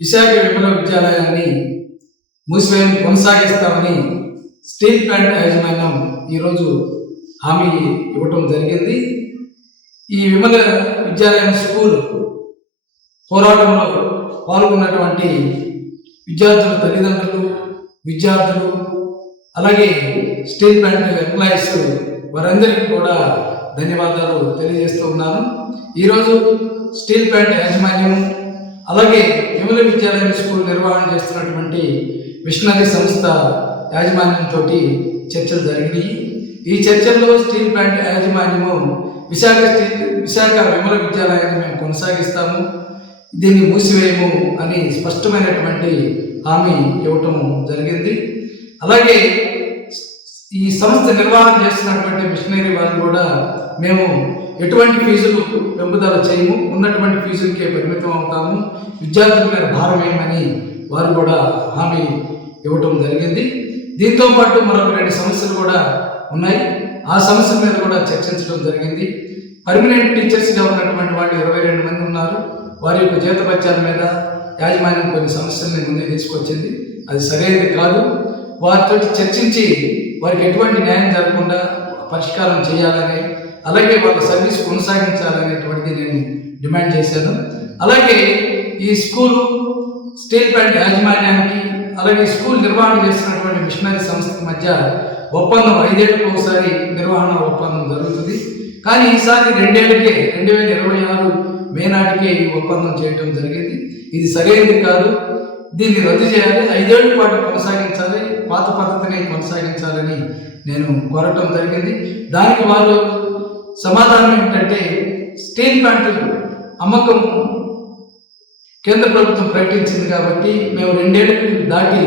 విశాఖ విమల విద్యాలయాన్ని మూసివేయం కొనసాగిస్తామని steel plant యాజమాన్యం ఈరోజు హామీ ఇవ్వటం జరిగింది. ఈ విమల విద్యాలయం స్కూల్ పోరాటంలో పాల్గొన్నటువంటి విద్యార్థుల తల్లిదండ్రులు విద్యార్థులు అలాగే స్టీల్ ప్లాంట్ ఎంప్లాయీస్ వారందరికీ కూడా ధన్యవాదాలు తెలియజేస్తూ ఉన్నాను. ఈరోజు స్టీల్ ప్లాంట్ యాజమాన్యం అలాగే విమల విద్యాలయం స్కూల్ నిర్వహణ చేస్తున్నటువంటి మిషనరీ సంస్థ యాజమాన్యంతో చర్చలు జరిగినాయి. ఈ చర్చల్లో స్టీల్ ప్లాంట్ యాజమాన్యము విశాఖ స్టీల్ విశాఖ విమల విద్యాలయాన్ని మేము కొనసాగిస్తాము. దీన్ని మూసివేయము అని స్పష్టమైనటువంటి హామీ ఇవ్వటం జరిగింది. అలాగే ఈ సంస్థ నిర్వహణ చేస్తున్నటువంటి మిషనరీ వాళ్ళు కూడా మేము ఎటువంటి ఫీజులు పెంపుదల చేయము ఉన్నటువంటి ఫీజులకే పరిమితం అవుతాము. విద్యార్థుల మీద భారం ఏమని వారు కూడా హామీ ఇవ్వటం జరిగింది. దీంతో పాటు మరొక రెండు సమస్యలు కూడా ఉన్నాయి. ఆ సమస్యల మీద కూడా చర్చించడం జరిగింది. పర్మనెంట్ టీచర్స్గా ఉన్నటువంటి వాళ్ళు ఇరవై రెండు మంది ఉన్నారు. వారి యొక్క జీతపత్యాల మీద యాజమాన్యం కొన్ని సమస్యల్ని ముందే తీసుకొచ్చింది. అది సరైనది కాదు. వారితో చర్చించి వారికి ఎటువంటి న్యాయం జరగకుండా పరిష్కారం చేయాలని అలాగే వాళ్ళ సర్వీస్ కొనసాగించాలనేటువంటిది నేను డిమాండ్ చేశాను. అలాగే ఈ స్కూల్ స్టీల్ ప్లాంట్ యాజమాన్యానికి అలాగే స్కూల్ నిర్వహణ చేస్తున్నటువంటి మిషనరీ సంస్థకి మధ్య ఒప్పందం ఐదేళ్ళకు ఒకసారి నిర్వహణ ఒప్పందం జరుగుతుంది. కానీ ఈసారి రెండేళ్ళకే రెండు వేల ఇరవై ఆరు మే నాటికే ఈ ఒప్పందం చేయడం జరిగింది. ఇది సరైనది కాదు. దీన్ని రద్దు చేయాలి. ఐదేళ్ళ పాటు కొనసాగించాలి. పాత పద్ధతిని కొనసాగించాలని నేను కోరటం జరిగింది. దానికి వాళ్ళు సమాధానం ఏంటంటే స్టీల్ ప్లాంట్లు అమ్మకం కేంద్ర ప్రభుత్వం ప్రకటించింది కాబట్టి మేము రెండేళ్ళకు దాటి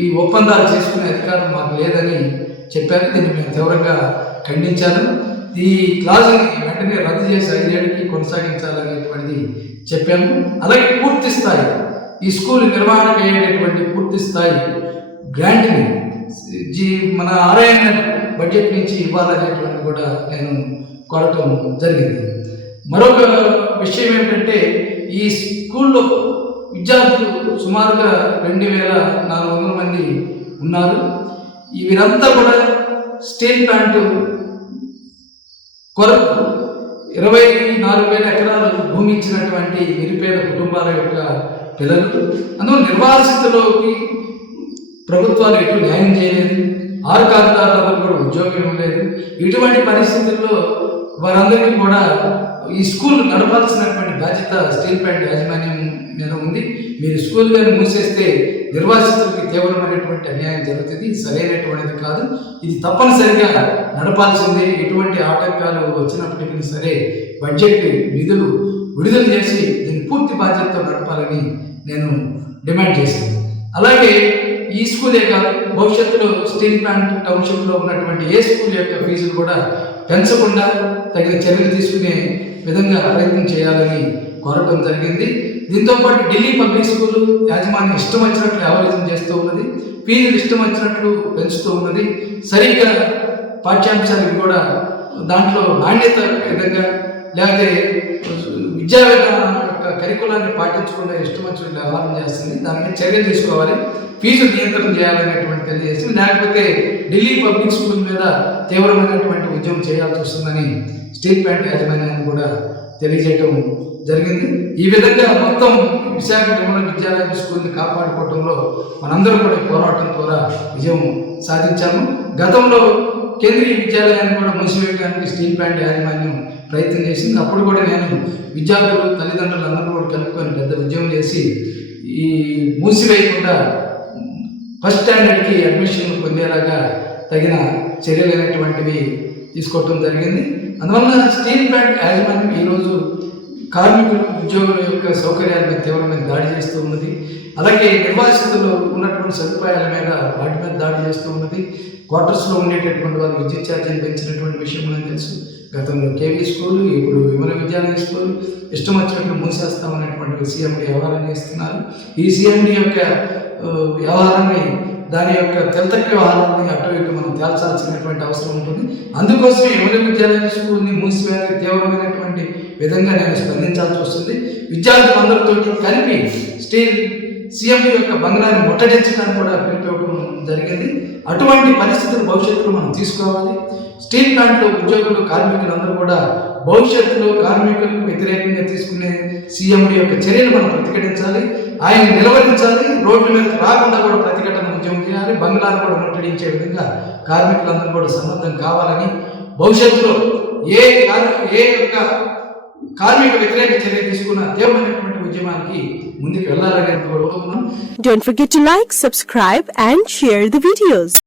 ఈ ఒప్పందాలు చేసుకునే అధికారం మాకు లేదని చెప్పారు. దీన్ని మేము తీవ్రంగా ఖండించాను. ఈ క్లాజుని వెంటనే రద్దు చేసి ఐదేళ్ళకి కొనసాగించాలనేటువంటిది చెప్పాము. అలాగే పూర్తి స్థాయి ఈ స్కూల్ నిర్వహణకు అయ్యేటటువంటి పూర్తి స్థాయి గ్రాంట్ని జీ మన ఆర్ఐఎన్ బడ్జెట్ నుంచి ఇవ్వాలనేటువంటి కూడా నేను కోరటం జరిగింది. మరొక విషయం ఏంటంటే ఈ స్కూల్లో విద్యార్థులు సుమారుగా రెండు వేల నాలుగు వందల మంది ఉన్నారు. వీరంతా కూడా స్టీల్ ప్లాంట్ కొరకు ఇరవై నాలుగు వేల ఎకరాలు భూమి ఇచ్చినటువంటి నిరుపేద కుటుంబాల యొక్క పిల్లలు. అందులో నిర్వాసితులకి ప్రభుత్వాలు ఎటు న్యాయం చేయలేదు ఆరు కాగితాలకు కూడా ఉద్యోగం ఇవ్వలేదు ఇటువంటి పరిస్థితుల్లో వారందరికీ కూడా ఈ స్కూల్ నడపాల్సినటువంటి బాధ్యత స్టీల్ ప్లాంట్ యాజమాన్యం మీద ఉంది. మీరు స్కూల్ కానీ మూసేస్తే నిర్వాసితులకి తీవ్రమైనటువంటి అన్యాయం జరుగుతుంది. సరైనటువంటిది కాదు. ఇది తప్పనిసరిగా నడపాల్సిందే. ఎటువంటి ఆటంకాలు వచ్చినప్పటికీ సరే బడ్జెట్ నిధులు విడుదల చేసి దీన్ని పూర్తి బాధ్యతతో నడపాలని నేను డిమాండ్ చేశాను అలాగే ఈ స్కూలే కాదు భవిష్యత్తులో స్టీల్ ప్లాంట్ టౌన్షిప్లో ఉన్నటువంటి ఏ స్కూల్ యొక్క ఫీజులు కూడా పెంచకుండా తగిన చర్యలు తీసుకునే విధంగా ప్రయత్నం చేయాలని కోరటం జరిగింది. దీంతో పాటు ఢిల్లీ పబ్లిక్ స్కూల్ యాజమాన్యం ఇష్టం వచ్చినట్లు వ్యవహారం చేస్తూ ఉన్నది ఫీజులు ఇష్టం వచ్చినట్లు పెంచుతూ ఉన్నది. సరిగ్గా పాఠ్యాంశాలకు కూడా దాంట్లో నాణ్యత విధంగా లేకపోతే విద్యా విధానం కరికులాన్ని పాటించకుండా ఇష్టం వచ్చిన వ్యవహారం చేస్తుంది. దాని మీద చర్యలు తీసుకోవాలి. ఫీజు నియంత్రణ చేయాలనేటువంటి తెలియజేసి లేకపోతే ఢిల్లీ పబ్లిక్ స్కూల్ మీద తీవ్రమైనటువంటి ఉద్యమం చేయాల్సి వస్తుందని స్టేట్ బ్యాంక్ యాజమాన్యాన్ని కూడా తెలియజేయటం జరిగింది. ఈ విధంగా మొత్తం విశాఖ విమల విద్యాలయం స్కూల్ని కాపాడుకోవడంలో మనందరం కూడా పోరాటం ద్వారా విజయం సాధించాము. గతంలో కేంద్రీయ విద్యాలయాన్ని కూడా మూసివేయడానికి స్టీల్ ప్లాంట్ యాజమాన్యం ప్రయత్నం చేసింది. అప్పుడు కూడా నేను విద్యార్థులు తల్లిదండ్రులు అందరూ కూడా కలుపుకొని పెద్ద ఉద్యమం చేసి ఈ మూసివేయకుండా ఫస్ట్ స్టాండర్డ్కి అడ్మిషన్ పొందేలాగా తగిన చర్యలు అనేటువంటివి తీసుకోవటం జరిగింది. అందువల్ల స్టీల్ ప్లాంట్ యాజమాన్యం ఈరోజు కార్మికులు ఉద్యోగుల యొక్క సౌకర్యాల మీద తీవ్రమైన దాడి చేస్తూ ఉన్నది. అలాగే నిర్వాసితులు ఉన్నటువంటి సదుపాయాల మీద వాటి మీద దాడి చేస్తూ ఉన్నది. క్వార్టర్స్లో ఉండేటటువంటి వారు విద్యుత్ ఛార్జీని పెంచినటువంటి విషయం మనకు తెలుసు. గతంలో కేవీ స్కూల్ ఇప్పుడు విమల విద్యాలయ స్కూల్. ఇష్టం వచ్చినట్లు మూసేస్తామనేటువంటి సీఎండి వ్యవహారం చేస్తున్నారు. ఈ సీఎండి యొక్క వ్యవహారాన్ని దాని యొక్క తెలతక్క వ్యవహారాన్ని అటు ఇటు మనం తేల్చాల్సినటువంటి అవసరం ఉంటుంది. అందుకోసమే విమల విద్యాలయ స్కూల్ని మూసివేయాలని తీవ్రమైనటువంటి విధంగా నేను స్పందించాల్సి వస్తుంది. విద్యార్థులందరితో కలిపి స్టీల్ సీఎం యొక్క బంగ్లాన్ని ముట్టడించడానికి కూడా పిలిపివ్వడం జరిగింది. అటువంటి పరిస్థితులు భవిష్యత్తులో మనం తీసుకోవాలి. స్టీల్ ప్లాంట్లో ఉద్యోగులు కార్మికులందరూ కూడా భవిష్యత్తులో కార్మికులకు వ్యతిరేకంగా తీసుకునే సీఎండి యొక్క చర్యలు మనం ప్రతిఘటించాలి. ఆయన నిలవరించాలి రోడ్ల మీద రాకుండా కూడా ప్రతిఘటన ఉద్యమం చేయాలి. బంగ్లాను కూడా ముట్టడించే విధంగా కార్మికులందరూ కూడా సన్నద్ధం కావాలని భవిష్యత్తులో ఏ కార్- ఏ యొక్క కార్మిక వ్యతిరేక చర్య తీసుకున్న తీవ్రమైనటువంటి ఉద్యమానికి ముందుకు వెళ్ళాలని కోరుకుంటున్నాం Don't forget to like, subscribe and share the videos.